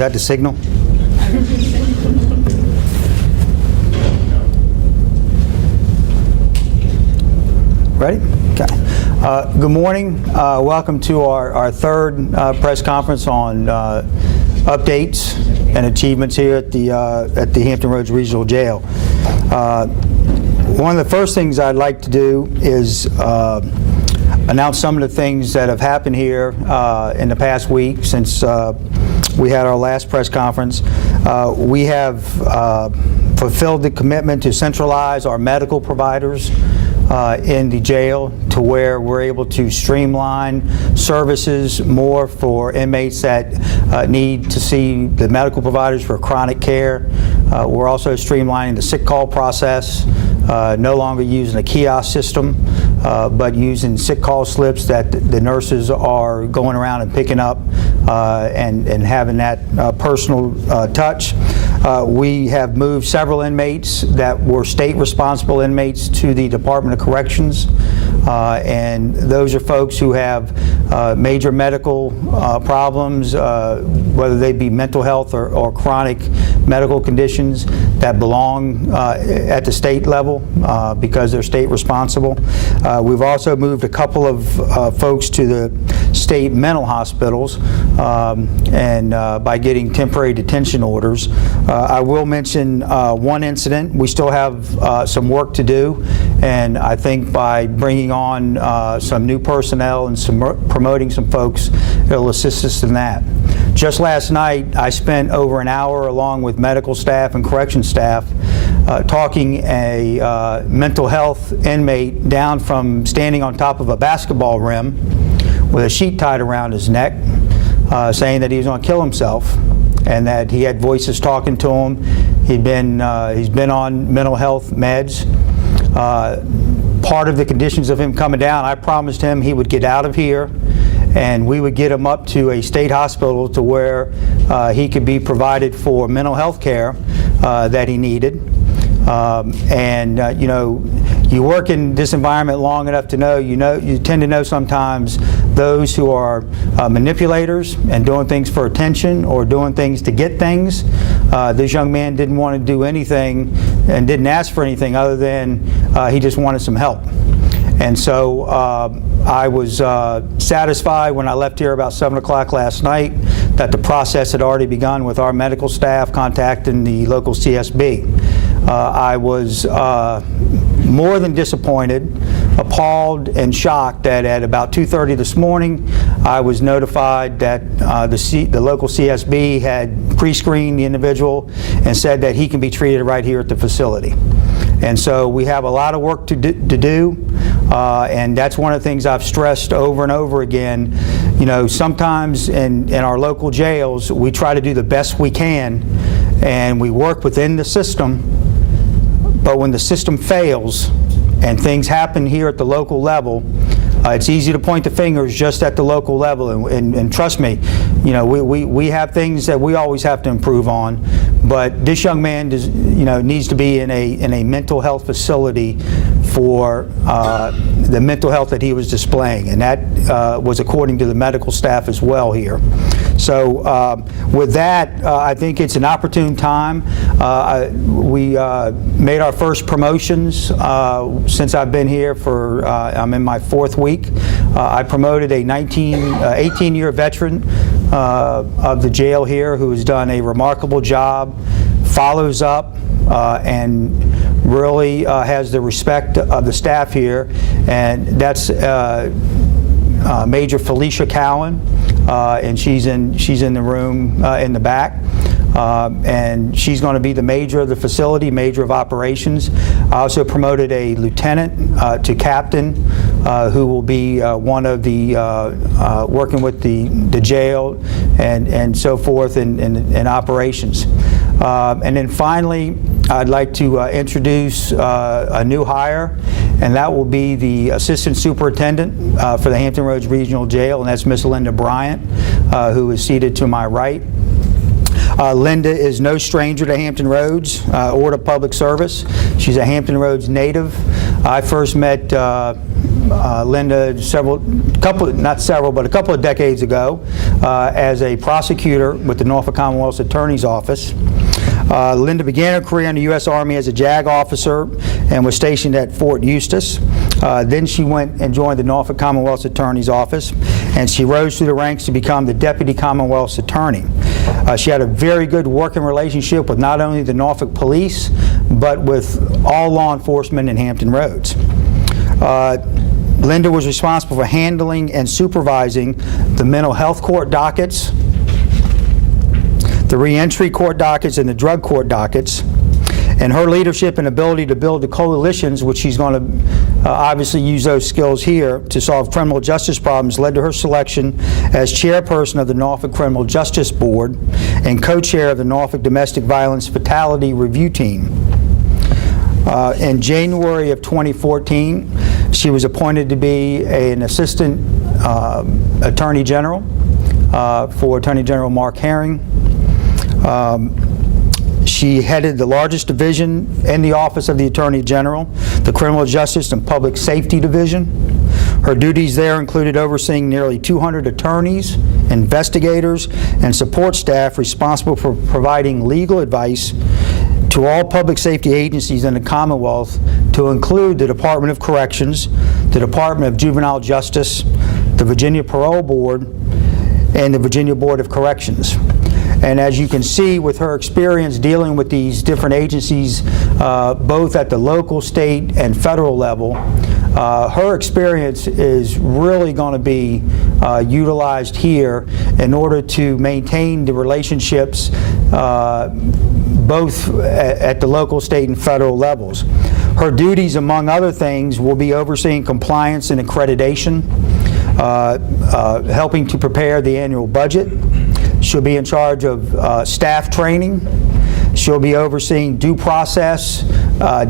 that the signal? Ready? Okay. Good morning. Welcome to our third press conference on updates and achievements here at the Hampton Roads Regional Jail. One of the first things I'd like to do is announce some of the things that have happened here in the past week since we had our last press conference. We have fulfilled the commitment to centralize our medical providers in the jail to where we're able to streamline services more for inmates that need to see the medical providers for chronic care. We're also streamlining the sick call process, no longer using a kiosk system, but using sick call slips that the nurses are going around and picking up and having that personal touch. We have moved several inmates that were state responsible inmates to the Department of Corrections, and those are folks who have major medical problems, whether they be mental health or chronic medical conditions that belong at the state level because they're state responsible. We've also moved a couple of folks to the state mental hospitals and by getting temporary detention orders. I will mention one incident. We still have some work to do, and I think by bringing on some new personnel and promoting some folks, it'll assist us in that. Just last night, I spent over an hour along with medical staff and correction staff talking a mental health inmate down from standing on top of a basketball rim with a sheet tied around his neck, saying that he was going to kill himself and that he had voices talking to him. He's been on mental health meds. Part of the conditions of him coming down, I promised him he would get out of here and we would get him up to a state hospital to where he could be provided for mental health care that he needed. You know, you work in this environment long enough to know, you tend to know sometimes those who are manipulators and doing things for attention or doing things to get things. This young man didn't want to do anything and didn't ask for anything other than he just wanted some help. And so I was satisfied when I left here about 7 o'clock last night that the process had already begun with our medical staff contacting the local CSB. I was more than disappointed, appalled, and shocked that at about 2:30 this morning, I was notified that the local CSB had pre-screened the individual and said that he can be treated right here at the facility. And so we have a lot of work to do, and that's one of the things I've stressed over and over again. You know, sometimes in our local jails, we try to do the best we can, and we work within the system, but when the system fails and things happen here at the local level, it's easy to point the fingers just at the local level, and trust me, you know, we have things that we always have to improve on, but this young man needs to be in a mental health facility for the mental health that he was displaying, and that was according to the medical staff as well here. So with that, I think it's an opportune time. We made our first promotions since I've been here for, I'm in my 4th week. I promoted a 18-year veteran of the jail here who has done a remarkable job, follows up, and really has the respect of the staff here, and that's Major Felicia Cowan, and she's in the room in the back. And she's going to be the major of the facility, major of operations. I also promoted a lieutenant to captain who will be one of the working with the jail and so forth in operations. And then finally, I'd like to introduce a new hire, and that will be the assistant superintendent for the Hampton Roads Regional Jail, and that's Miss Linda Bryant, who is seated to my right. Linda is no stranger to Hampton Roads or to public service. She's a Hampton Roads native. I first met Linda a couple of decades ago as a prosecutor with the Norfolk Commonwealth's Attorney's Office. Linda began her career in the U.S. Army as a JAG officer and was stationed at Fort Eustis. Then she went and joined the Norfolk Commonwealth's Attorney's Office, and she rose through the ranks to become the Deputy Commonwealth's Attorney. She had a very good working relationship with not only the Norfolk Police, but with all law enforcement in Hampton Roads. Linda was responsible for handling and supervising the mental health court dockets, the reentry court dockets, and the drug court dockets. And her leadership and ability to build the coalitions, which she's going to obviously use those skills here to solve criminal justice problems, led to her selection as chairperson of the Norfolk Criminal Justice Board and co-chair of the Norfolk Domestic Violence Fatality Review Team. In January of 2014, she was appointed to be an assistant attorney general for Attorney General Mark Herring. She headed the largest division in the Office of the Attorney General, the Criminal Justice and Public Safety Division. Her duties there included overseeing nearly 200 attorneys, investigators, and support staff responsible for providing legal advice to all public safety agencies in the Commonwealth, to include the Department of Corrections, the Department of Juvenile Justice, the Virginia Parole Board, and the Virginia Board of Corrections. And as you can see with her experience dealing with these different agencies, both at the local, state, and federal level, her experience is really going to be utilized here in order to maintain the relationships both at the local, state, and federal levels. Her duties, among other things, will be overseeing compliance and accreditation, helping to prepare the annual budget. She'll be in charge of staff training. She'll be overseeing due process,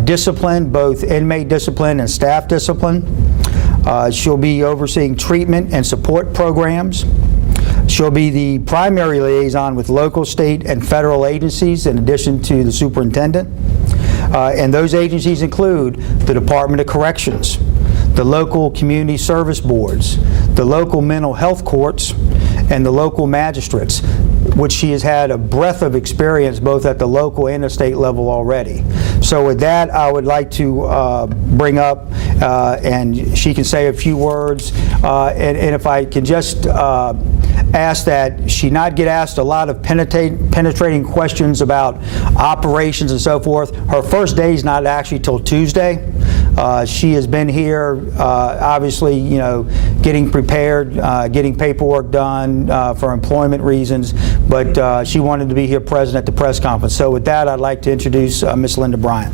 discipline, both inmate discipline and staff discipline. She'll be overseeing treatment and support programs. She'll be the primary liaison with local, state, and federal agencies in addition to the superintendent. And those agencies include the Department of Corrections, the local community service boards, the local mental health courts, and the local magistrates, which she has had a breadth of experience both at the local and the state level already. So with that, I would like to bring up, and she can say a few words, and if I can just ask that she not get asked a lot of penetrating questions about operations and so forth. Her first day is not actually till Tuesday. She has been here, obviously, you know, getting prepared, getting paperwork done for employment reasons, but she wanted to be here present at the press conference. So with that, I'd like to introduce Ms. Linda Bryant.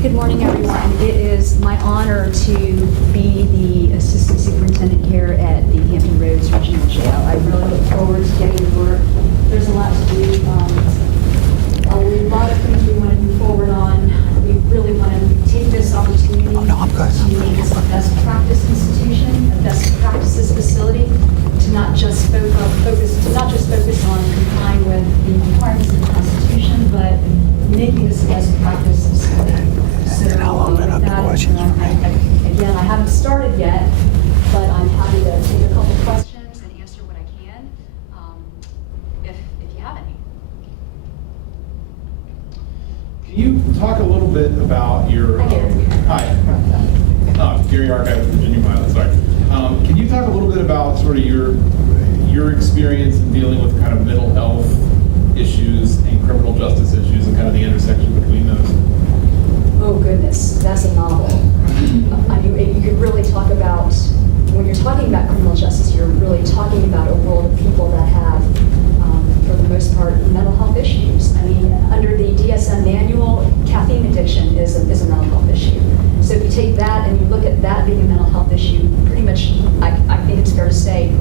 Good morning, everyone. It is my honor to be the Assistant Superintendent here at the Hampton Roads Regional Jail. I really look forward to getting to work. There's a lot to do. A lot of things we want to move forward on. We really want to take this opportunity to make this a best practice institution, a best practices facility, to not just focus on complying with the requirements of the Constitution, but making this a best practice facility. So with that, again, I haven't started yet, but I'm happy to take a couple questions and answer what I can, if you have any. Can you talk a little bit about your... Hi. Gary Archive with Virginia Violence. Sorry. Can you talk a little bit about sort of your experience in dealing with kind of mental health issues and criminal justice issues and kind of the intersection between those? Oh goodness, that's a novel. I mean, you could really talk about, when you're talking about criminal justice, you're really talking about a world of people that have, for the most part, mental health issues. I mean, under the DSM manual, caffeine addiction is a mental health issue. So if you take that and you look at that being a mental health issue, pretty much, I think it's fair to say,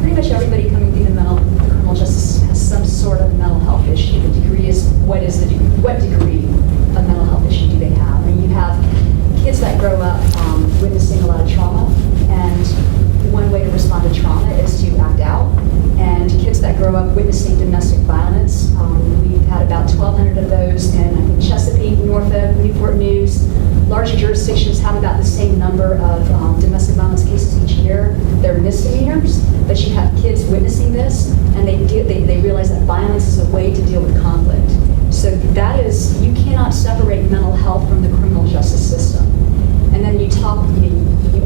pretty much everybody coming through the criminal justice has some sort of mental health issue. The degree is, what degree of mental health issue do they have? I mean, you have kids that grow up witnessing a lot of trauma, and one way to respond to trauma is to act out. And kids that grow up witnessing domestic violence, we've had about 1,200 of those in Chesapeake, Norfolk, Newport News. Larger jurisdictions have about the same number of domestic violence cases each year. They're misdemeanors, but you have kids witnessing this, and they realize that violence is a way to deal with conflict. So that is, you cannot separate mental health from the criminal justice system. And then you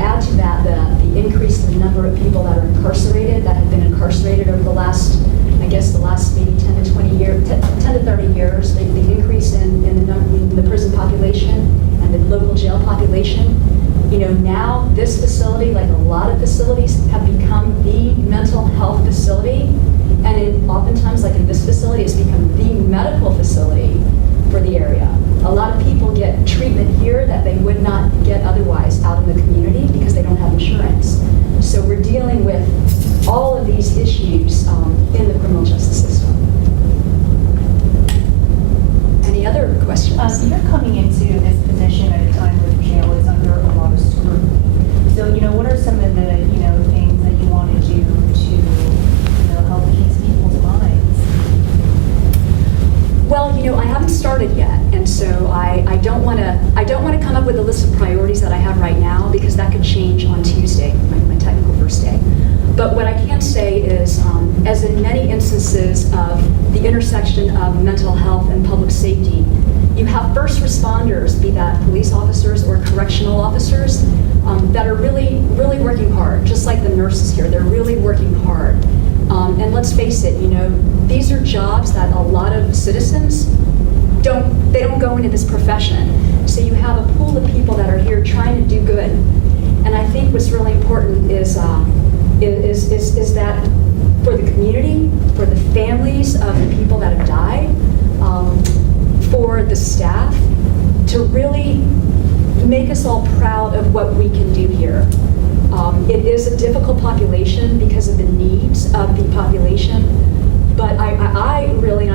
add to that the increase in the number of people that are incarcerated, that have been incarcerated over the last maybe 10 to 20 years, 10 to 30 years, the increase in the prison population and the local jail population. Now this facility, like a lot of facilities, have become the mental health facility. And oftentimes, like in this facility, it's become the medical facility for the area. A lot of people get treatment here that they would not get otherwise out in the community because they don't have insurance. So we're dealing with all of these issues in the criminal justice system. Any other questions? You're coming into this position at a time where the jail is under a lot of scrutiny. So, what are some of the, things that you want to do to, help ease people's minds? Well, I haven't started yet, and so I don't want to come up with a list of priorities that I have right now because that could change on Tuesday, my technical first day. But what I can say is, as in many instances of the intersection of mental health and public safety, you have first responders, be that police officers or correctional officers, that are really, really working hard, just like the nurses here. They're really working hard. And let's face it, these are jobs that a lot of citizens don't go into this profession. So you have a pool of people that are here trying to do good. And I think what's really important is that for the community, for the families of the people that have died, for the staff, to really make us all proud of what we can do here. It is a difficult population because of the needs of the population, but I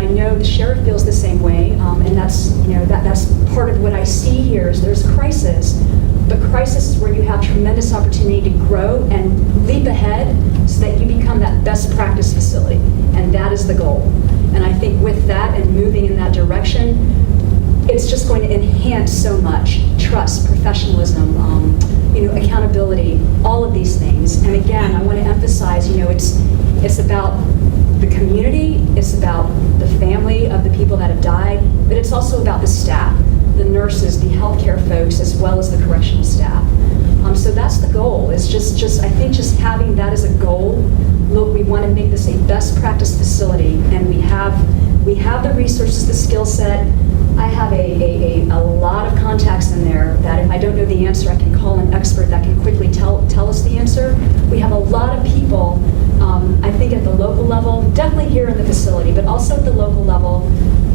know the sheriff feels the same way, and that's that's part of what I see here is there's crisis, but crisis is where you have tremendous opportunity to grow and leap ahead so that you become that best practice facility, and that is the goal. And I think with that and moving in that direction, it's just going to enhance so much trust, professionalism, accountability, all of these things. And again, I want to emphasize, it's about the community, it's about the family of the people that have died, but it's also about the staff, the nurses, the healthcare folks, as well as the correctional staff. So that's the goal. It's just I think just having that as a goal. Look, we want to make this a best practice facility, and we have the resources, the skill set. I have a lot of contacts in there that if I don't know the answer, I can call an expert that can quickly tell us the answer. We have a lot of people, I think at the local level, definitely here in the facility, but also at the local level,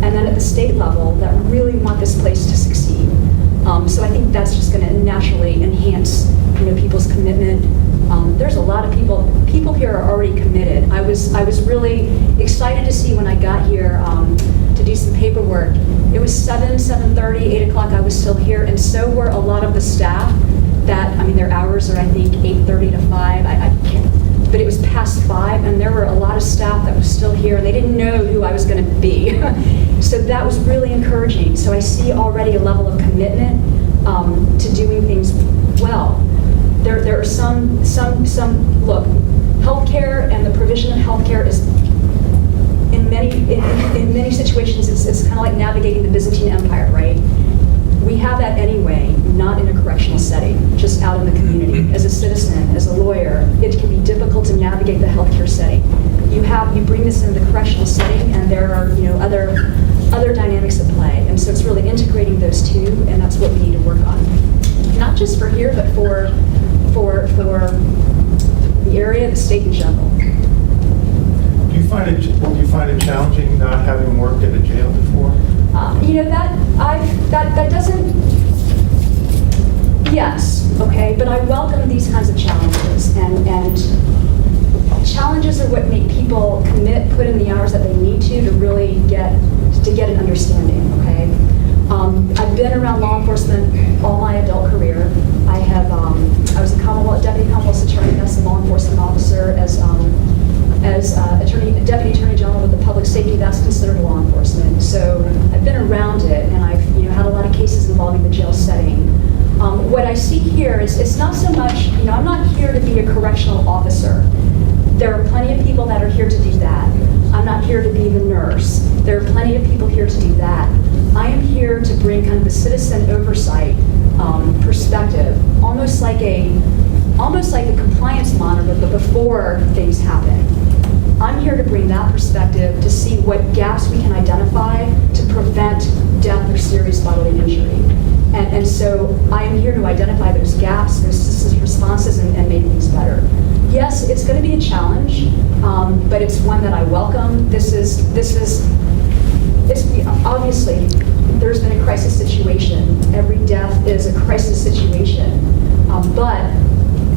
and then at the state level, that really want this place to succeed. So I think that's just going to naturally enhance, people's commitment. There's a lot of people here are already committed. I was really excited to see when I got here to do some paperwork. It was 7:30, 8 o'clock, I was still here, and so were a lot of the staff that, their hours are, I think, 8:30 to 5. I can't, but it was past 5, and there were a lot of staff that was still here, and they didn't know who I was going to be. So that was really encouraging. So I see already a level of commitment to doing things well. There are some look, healthcare and the provision of healthcare is in many situations it's kind of like navigating the Byzantine Empire, right? We have that anyway, not in a correctional setting, just out in the community. As a citizen, as a lawyer, it can be difficult to navigate the healthcare setting. You bring this into the correctional setting, and there are other dynamics at play, and so it's really integrating those two, and that's what we need to work on, not just for here, but for the area, the state in general. Do you find it challenging not having worked at a jail before? That doesn't. Yes, okay, but I welcome these kinds of challenges, and challenges are what make people put in the hours that they need to really get an understanding. Okay, I've been around law enforcement all my adult career. I was a Deputy Commonwealth's Attorney, that's a law enforcement officer, as Deputy Attorney General with the Public Safety, that's considered law enforcement. So I've been around it, and I've had a lot of cases involving a jail setting. What I see here is it's not so much, I'm not here to be a correctional officer. There are plenty of people that are here to do that. I'm not here to be the nurse. There are plenty of people here to do that. I am here to bring kind of a citizen oversight perspective, almost like a compliance monitor, but before things happen. I'm here to bring that perspective to see what gaps we can identify to prevent death or serious bodily injury. And so I am here to identify those gaps, those responses, and make things better. Yes, it's going to be a challenge, but it's one that I welcome. It's obviously, there's been a crisis situation. Every death is a crisis situation. But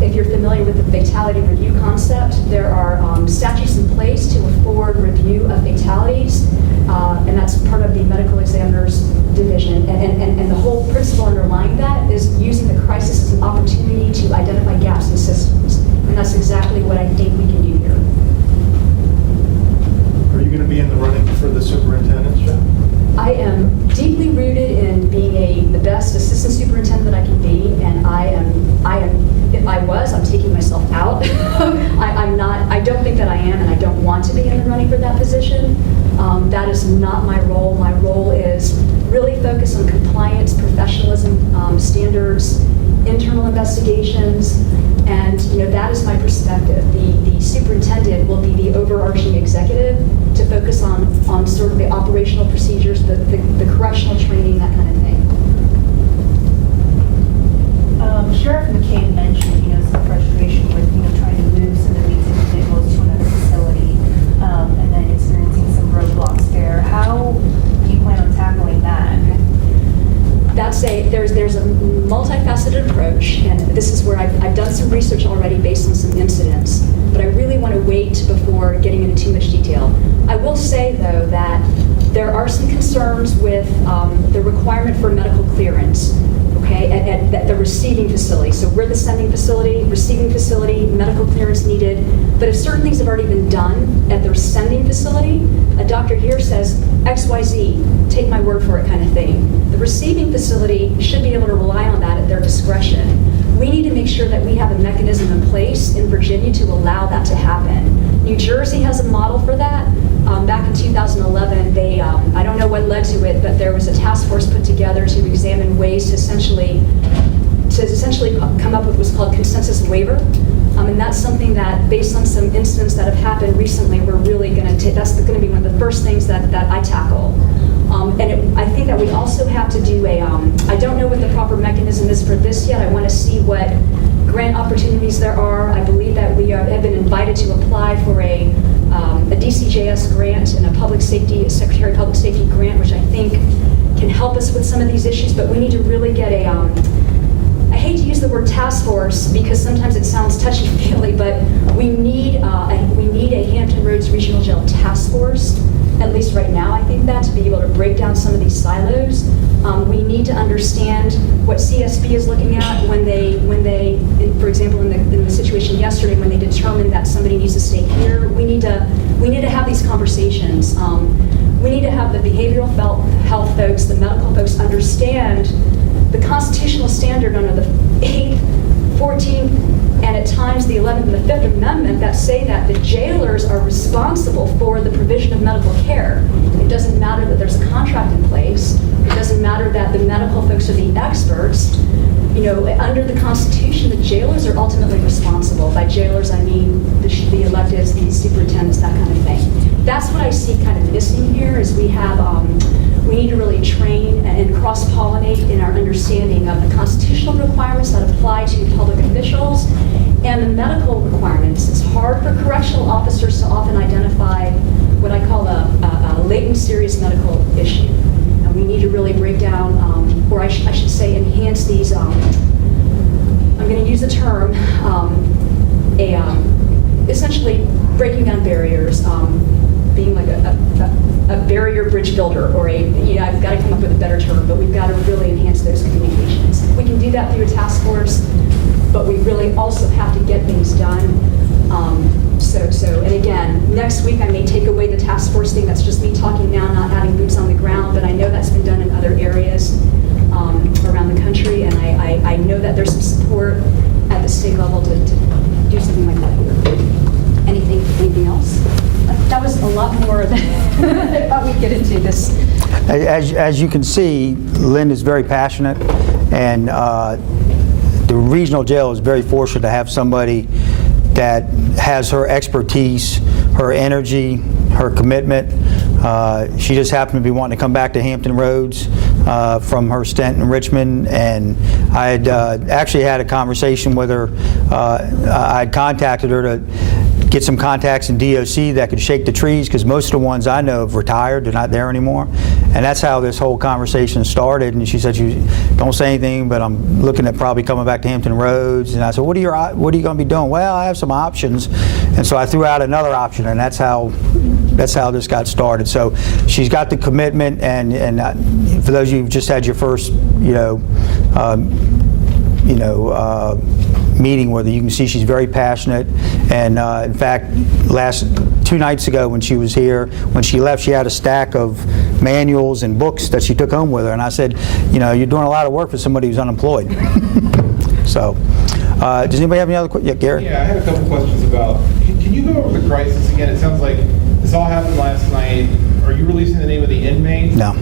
if you're familiar with the fatality review concept, there are statutes in place to afford review of fatalities, and that's part of the medical examiner's division. And the whole principle underlying that is using the crisis as an opportunity to identify gaps in systems. And that's exactly what I think we can do here. Are you going to be in the running for the superintendent's job? I am deeply rooted in being the best assistant superintendent that I can be, and I am, if I was, I'm taking myself out. I'm not, I don't think that I am, and I don't want to be in the running for that position. That is not my role. My role is really focused on compliance, professionalism, standards, internal investigations, and that is my perspective. The superintendent will be the overarching executive to focus on sort of the operational procedures, the correctional training, that kind of thing. Sheriff McCabe mentioned, some frustration with, trying to move some of these individuals to another facility, and then experiencing some roadblocks there. How do you plan on tackling that? There's a multifaceted approach, and this is where I've done some research already based on some incidents, but I really want to wait before getting into too much detail. I will say, though, that there are some concerns with the requirement for medical clearance, okay, at the receiving facility. So we're the sending facility, receiving facility, medical clearance needed, but if certain things have already been done at the sending facility, a doctor here says, XYZ, take my word for it kind of thing. The receiving facility should be able to rely on that at their discretion. We need to make sure that we have a mechanism in place in Virginia to allow that to happen. New Jersey has a model for that. Back in 2011, they, I don't know what led to it, but there was a task force put together to examine ways to essentially come up with what's called consensus waiver. And that's something that, based on some incidents that have happened recently, we're really going to take, that's going to be one of the first things that I tackle. I think that we also have to do I don't know what the proper mechanism is for this yet. I want to see what grant opportunities there are. I believe that we have been invited to apply for a DCJS grant and a Secretary of Public Safety grant, which I think can help us with some of these issues, but we need to really get I hate to use the word task force because sometimes it sounds touchy-feely, but we need a Hampton Roads Regional Jail task force, at least right now, I think that, to be able to break down some of these silos. We need to understand what CSB is looking at when they, for example, in the situation yesterday, when they determined that somebody needs to stay here. We need to have these conversations. We need to have the behavioral health folks, the medical folks understand the constitutional standard under the 8th, 14th, and at times the 11th and the 5th Amendment that say that the jailers are responsible for the provision of medical care. It doesn't matter that there's a contract in place. It doesn't matter that the medical folks are the experts. Under the Constitution, the jailers are ultimately responsible. By jailers, I mean the electives, the superintendents, that kind of thing. That's what I see kind of missing here is we need to really train and cross-pollinate in our understanding of the constitutional requirements that apply to public officials and the medical requirements. It's hard for correctional officers to often identify what I call a latent serious medical issue. And we need to really break down, or I should say enhance these, I'm going to use the term, essentially breaking down barriers, being like a barrier bridge builder, or I've got to come up with a better term, but we've got to really enhance those communications. We can do that through a task force, but we really also have to get things done. And again, next week I may take away the task force thing. That's just me talking now, not having boots on the ground, but I know that's been done in other areas around I know that there's some support at the state level to do something like that here. Anything else? That was a lot more than I thought we'd get into this. As you can see, Lynn is very passionate, and the regional jail is very fortunate to have somebody that has her expertise, her energy, her commitment. She just happened to be wanting to come back to Hampton Roads from her stint in Richmond, and I had actually had a conversation with her. I'd contacted her to get some contacts in DOC that could shake the trees, because most of the ones I know have retired. They're not there anymore. And that's how this whole conversation started. And she said, don't say anything, but I'm looking at probably coming back to Hampton Roads. And I said, what are you going to be doing? Well, I have some options. And so I threw out another option, and that's how this got started. So she's got the commitment, and for those of you who've just had your first, meeting with her, you can see she's very passionate. And in fact, 2 nights ago when she was here, when she left, she had a stack of manuals and books that she took home with her. And I said, you're doing a lot of work for somebody who's unemployed. So, does anybody have any other questions? Yeah, Gary? Yeah, I had a couple questions about, can you go over the crisis again? It sounds like this all happened last night. Are you releasing the name of the inmate? No.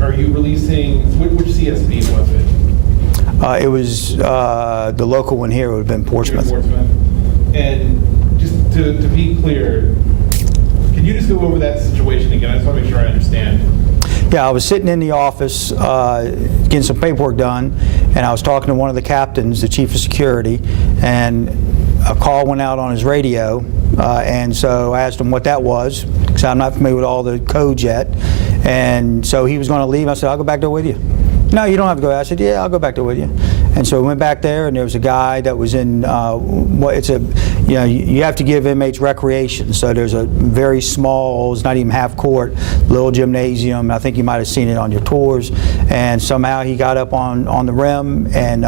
Are you releasing, which CSP was it? It was the local one here. Would have been Portsmouth. And just to be clear, can you just go over that situation again? I just want to make sure I understand. Yeah, I was sitting in the office getting some paperwork done, and I was talking to one of the captains, the chief of security, and a call went out on his radio, and so I asked him what that was, because I'm not familiar with all the codes yet. And so he was going to leave. I said, I'll go back there with you. No, you don't have to go. I said, yeah, I'll go back there with you. And so we went back there, and there was a guy that was in, you have to give inmates recreation. So there's a very small, it's not even half court, little gymnasium. I think you might have seen it on your tours. And somehow he got up on the rim, and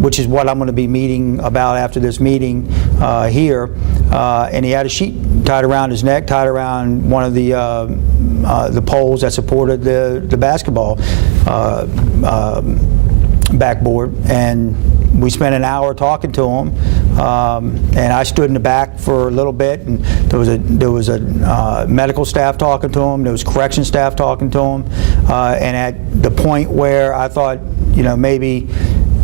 which is what I'm going to be meeting about after this meeting here. And he had a sheet tied around his neck, tied around one of the poles that supported the basketball backboard, and we spent an hour talking to him, and I stood in the back for a little bit, and there was a medical staff talking to him, there was correction staff talking to him, and at the point where I thought, maybe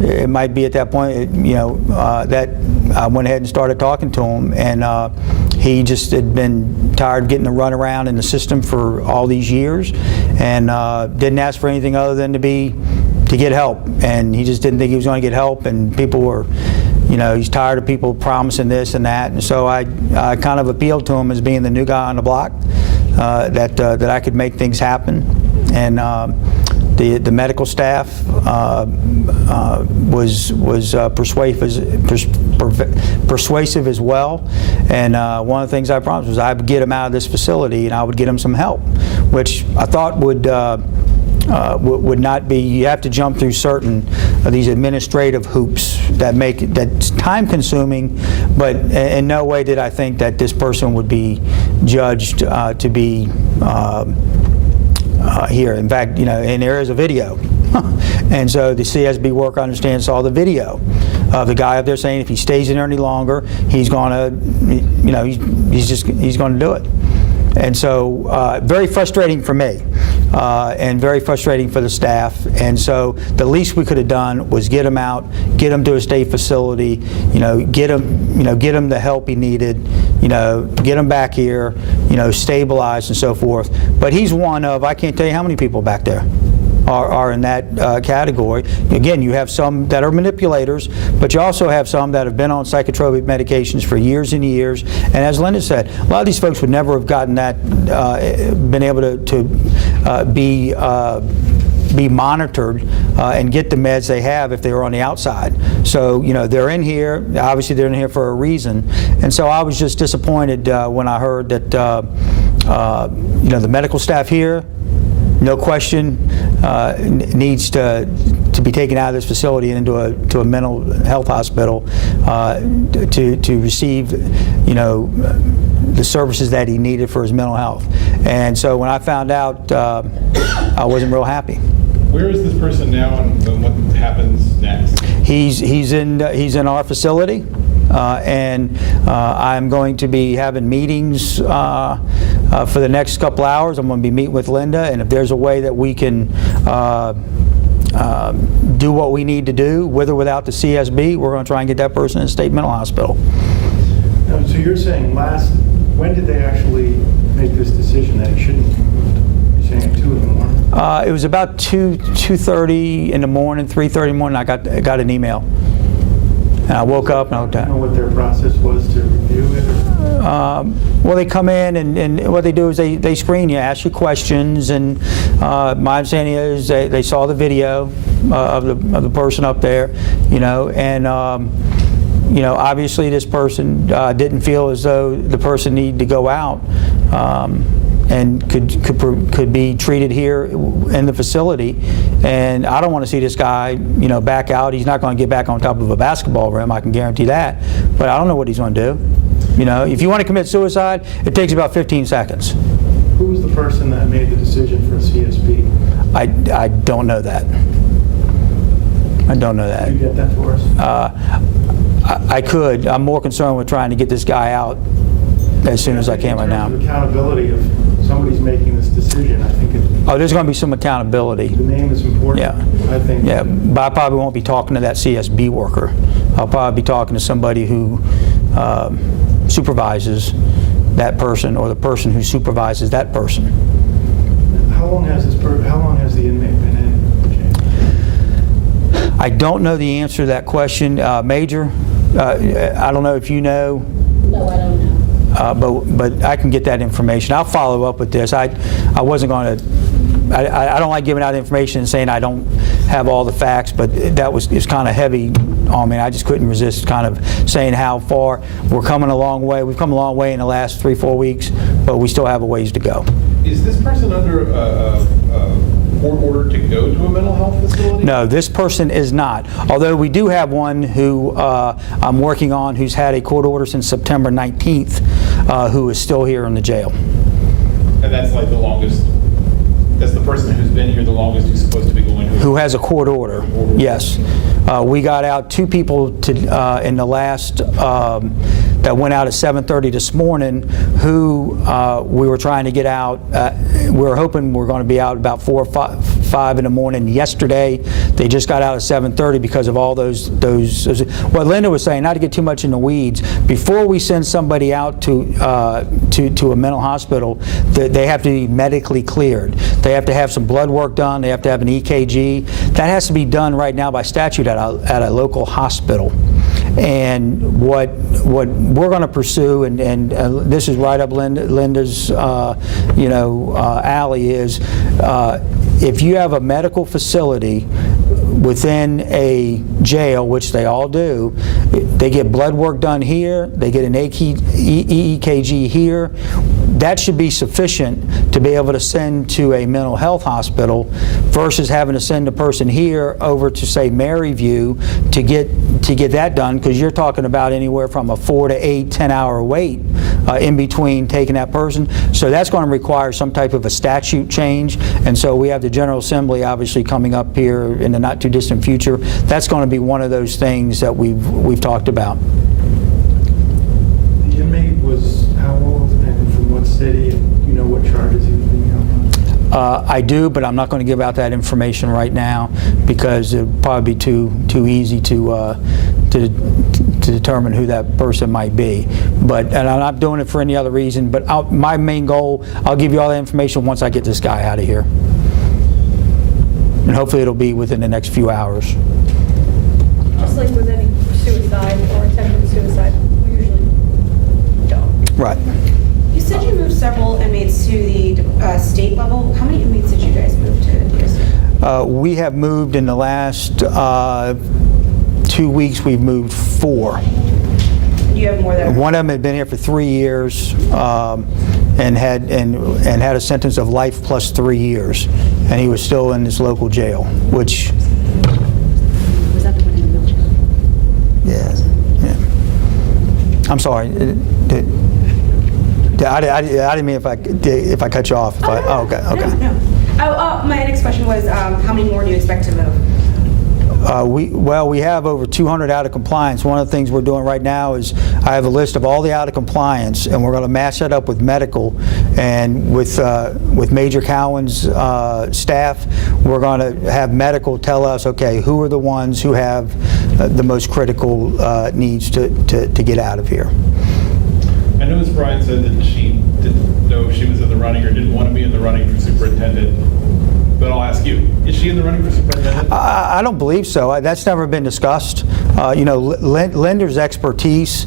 it might be at that point, that I went ahead and started talking to him, and he just had been tired of getting the run around in the system for all these years, and didn't ask for anything other than to get help. And he just didn't think he was going to get help, and people were, he's tired of people promising this and that. And so I kind of appealed to him as being the new guy on the block, that I could make things happen. And the medical staff was persuasive as well. And one of the things I promised was I would get him out of this facility, and I would get him some help, which I thought would not be, you have to jump through certain of these administrative hoops that's time consuming, but in no way did I think that this person would be judged to be here. In fact, and there is a video. And so the CSB worker understands all the video of the guy up there saying if he stays in there any longer, he's going to, he's going to do it. And so very frustrating for me, and very frustrating for the staff. And so the least we could have done was get him out, get him to a state facility, get him the help he needed, get him back here, stabilized and so forth. But he's one of, I can't tell you how many people back there are in that category. Again, you have some that are manipulators, but you also have some that have been on psychotropic medications for years and years. And as Linda said, a lot of these folks would never have gotten that, been able to be monitored and get the meds they have if they were on the outside. So, they're in here. Obviously, they're in here for a reason. And so I was just disappointed when I heard that, the medical staff here, no question, needs to be taken out of this facility and into a mental health hospital to receive, the services that he needed for his mental health. And so when I found out, I wasn't real happy. Where is this person now, and what happens next? He's in our facility, and I'm going to be having meetings for the next couple hours. I'm going to be meeting with Linda, and if there's a way that we can do what we need to do, with or without the CSB, we're going to try and get that person in a state mental hospital. Now, so you're saying when did they actually make this decision that he shouldn't be moved? You're saying at 2 in the morning? It was about 2:30 in the morning, 3:30 in the morning. I got an email, and I woke up and I looked at Do you know it. what their process was to review it? Or? Well, they come in, and what they do is they screen you, ask you questions, and my understanding is they saw the video of the person up there, and obviously this person didn't feel as though the person needed to go out, and could be treated here in the facility. And I don't want to see this guy, back out. He's not going to get back on top of a basketball rim, I can guarantee that. But I don't know what he's going to do. If you want to commit suicide, it takes about 15 seconds. Who was the person that made the decision for a CSB? I don't know that. I don't know that. Can you get that for us? I could. I'm more concerned with trying to get this guy out as soon as I can right now. In terms of accountability of somebody's making this decision, I think Oh, there's going to be some accountability. the name is important. Yeah. I think. Yeah, but I probably won't be talking to that CSB worker. I'll probably be talking to somebody who supervises that person, or the person who supervises that person. How long has the inmate been in jail? I don't know the answer to that question. Major, I don't know if you know. No, I don't know. But I can get that information. I'll follow up with this. I wasn't going to. I don't like giving out information and saying I don't have all the facts, but it's kind of heavy on me. I just couldn't resist kind of saying how far we're coming a long way. We've come a long way in the last 3-4 weeks, but we still have a ways to go. Is this person under a court order to go to a mental health facility? No, this person is not. Although we do have one who I'm working on, who's had a court order since September 19th, who is still here in the jail. And that's like the longest, that's the person who's been here the longest who's supposed to be going to. Who has a court order, yes. We got out 2 people in the last, that went out at 7:30 this morning, who we were trying to get out. We were hoping we were going to be out about 4 or 5 in the morning yesterday. They just got out at 7:30 because of all those. What Linda was saying, not to get too much in the weeds, before we send somebody out to a mental hospital, they have to be medically cleared. They have to have some blood work done. They have to have an EKG. That has to be done right now by statute at a local hospital. And what we're going to pursue, and this is right up Linda's alley, is if you have a medical facility within a jail, which they all do, they get blood work done here, they get an EKG here. That should be sufficient to be able to send to a mental health hospital versus having to send a person here over to, say, Maryview to get that done, because you're talking about anywhere from a 4 to 8, 10-hour wait in between taking that person. So that's going to require some type of a statute change. And so we have the General Assembly obviously coming up here in the not too distant future. That's going to be one of those things that we've talked about. The inmate was how old and from what city, and you know what charges he was being held on? I do, but I'm not going to give out that information right now because it would probably be too easy to determine who that person might be. And I'm not doing it for any other reason, but my main goal, I'll give you all that information once I get this guy out of here. And hopefully it'll be within the next few hours. Just like with any suicide or attempted suicide, we usually don't. Right. You said you moved several inmates to the state level. How many inmates did you guys move to DSA? We have moved in the last 2 weeks, we've moved 4. Do you have more that? One of them had been here for 3 years and had a sentence of life plus 3 years, and he was still in this local jail, which. Was that the one in the wheelchair? Yeah. I'm sorry. I didn't mean if I cut you off. Okay. No. My next question was, how many more do you expect to move? We have over 200 out of compliance. One of the things we're doing right now is I have a list of all the out of compliance, and we're going to match that up with medical, and with Major Cowan's staff, we're going to have medical tell us, okay, who are the ones who have the most critical needs to get out of here. I know Ms. Bryan said that she didn't know if she was in the running or didn't want to be in the running for superintendent, but I'll ask you, is she in the running for superintendent? I don't believe so. That's never been discussed. Linda's expertise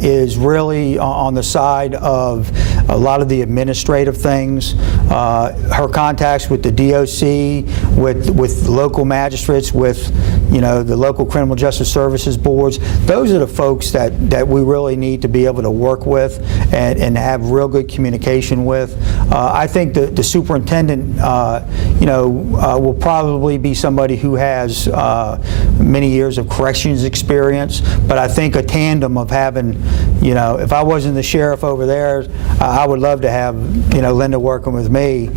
is really on the side of a lot of the administrative things. Her contacts with the DOC, with local magistrates, with the local criminal justice services boards. Those are the folks that we really need to be able to work with and have real good communication with. I think the superintendent, will probably be somebody who has many years of corrections experience, but I think a tandem of having, if I wasn't the sheriff over there, I would love to have, Linda working with me,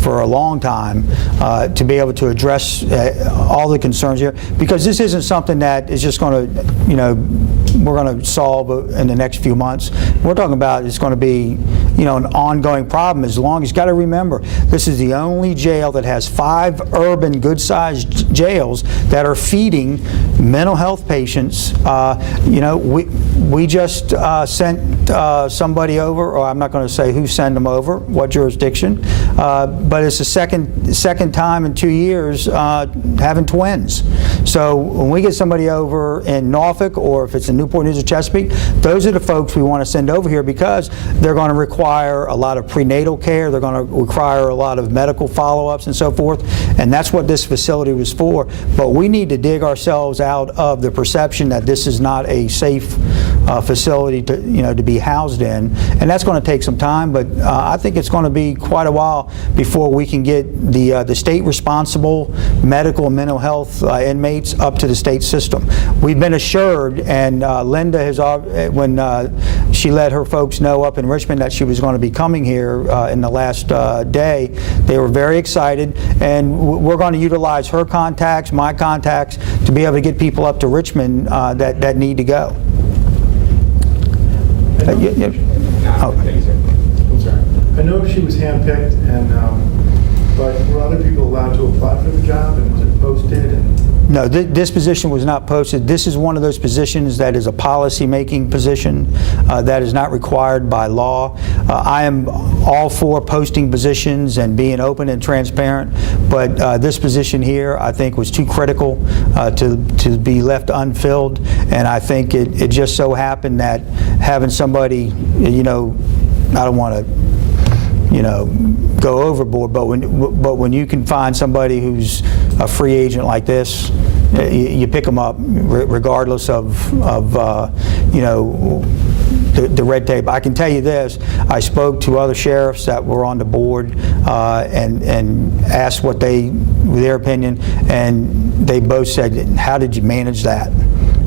for a long time to be able to address all the concerns here, because this isn't something that is just going to, we're going to solve in the next few months. We're talking about it's going to be, an ongoing problem. As long as, got to remember, this is the only jail that has 5 urban, good-sized jails that are feeding mental health patients. We just sent somebody over, or I'm not going to say who sent them over, what jurisdiction, but it's the second time in 2 years having twins. So when we get somebody over in Norfolk, or if it's in Newport News or Chesapeake, those are the folks we want to send over here, because they're going to require a lot of prenatal care, they're going to require a lot of medical follow-ups and so forth, and that's what this facility was for. But we need to dig ourselves out of the perception that this is not a safe facility to be housed in, and that's going to take some time, but I think it's going to be quite a while before we can get the state responsible medical and mental health inmates up to the state system. We've been assured, and Linda has, when she let her folks know up in Richmond that she was going to be coming here in the last day, they were very excited, and we're going to utilize her contacts, my contacts, to be able to get people up to Richmond that need to go. I know she was handpicked, but were other people allowed to apply for the job, and was it posted? No, this position was not posted. This is one of those positions that is a policy-making position that is not required by law. I am all for posting positions and being open and transparent, but this position here, I think, was too critical to be left unfilled, and I think it just so happened that having somebody, I don't want to go overboard, but when you can find somebody who's a free agent like this, you pick them up regardless of the red tape. I can tell you this: I spoke to other sheriffs that were on the board and asked what their opinion, and they both said, "How did you manage that?"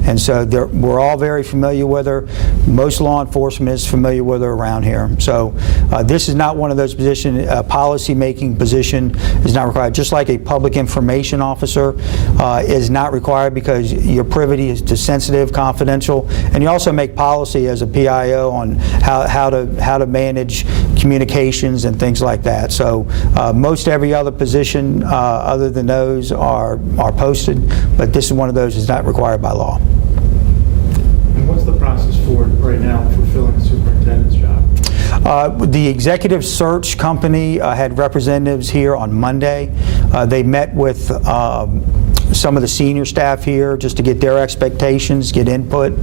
And so we're all very familiar with her. Most law enforcement is familiar with her around here. So this is not one of those positions. A policy-making position is not required. Just like a public information officer is not required, because your privity is to sensitive, confidential, and you also make policy as a PIO on how to manage communications and things like that. So most every other position other than those are posted, but this is one of those that's not required by law. And what's the process for right now for filling a superintendent's job? The executive search company had representatives here on Monday. They met with some of the senior staff here just to get their expectations, get input.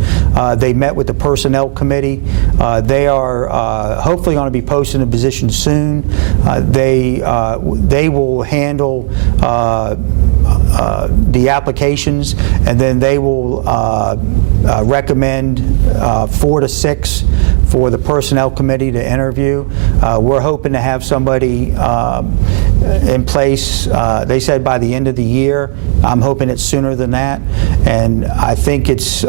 They met with the personnel committee. They are hopefully going to be posting a position soon. They will handle the applications, and then they will recommend 4 to 6 for the Personnel Committee to interview. We're hoping to have somebody in place, they said by the end of the year. I'm hoping it's sooner than that. And I think it's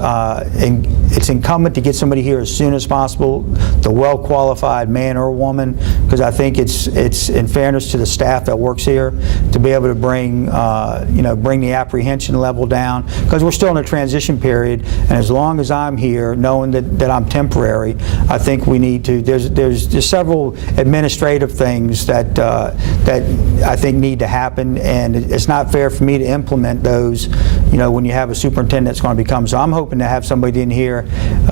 incumbent to get somebody here as soon as possible, the well-qualified man or woman, because I think it's in fairness to the staff that works here to be able to bring the apprehension level down, because we're still in a transition period. And as long as I'm here, knowing that I'm temporary, I think we need to. There's several administrative things that I think need to happen, and it's not fair for me to implement those, when you have a superintendent that's going to become. So I'm hoping to have somebody in here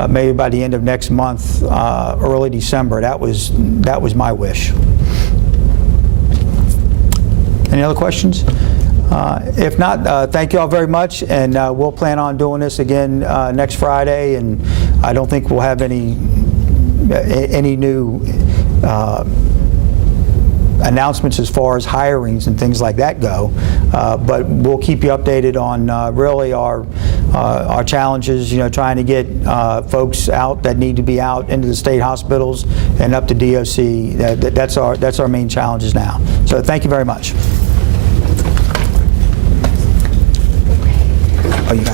maybe by the end of next month, early December. That was my wish. Any other questions? If not, thank you all very much, and we'll plan on doing this again next Friday, and I don't think we'll have any new announcements as far as hirings and things like that go, but we'll keep you updated on really our challenges, trying to get folks out that need to be out into the state hospitals and up to DOC. That's our main challenges now. So thank you very much. Oh, you got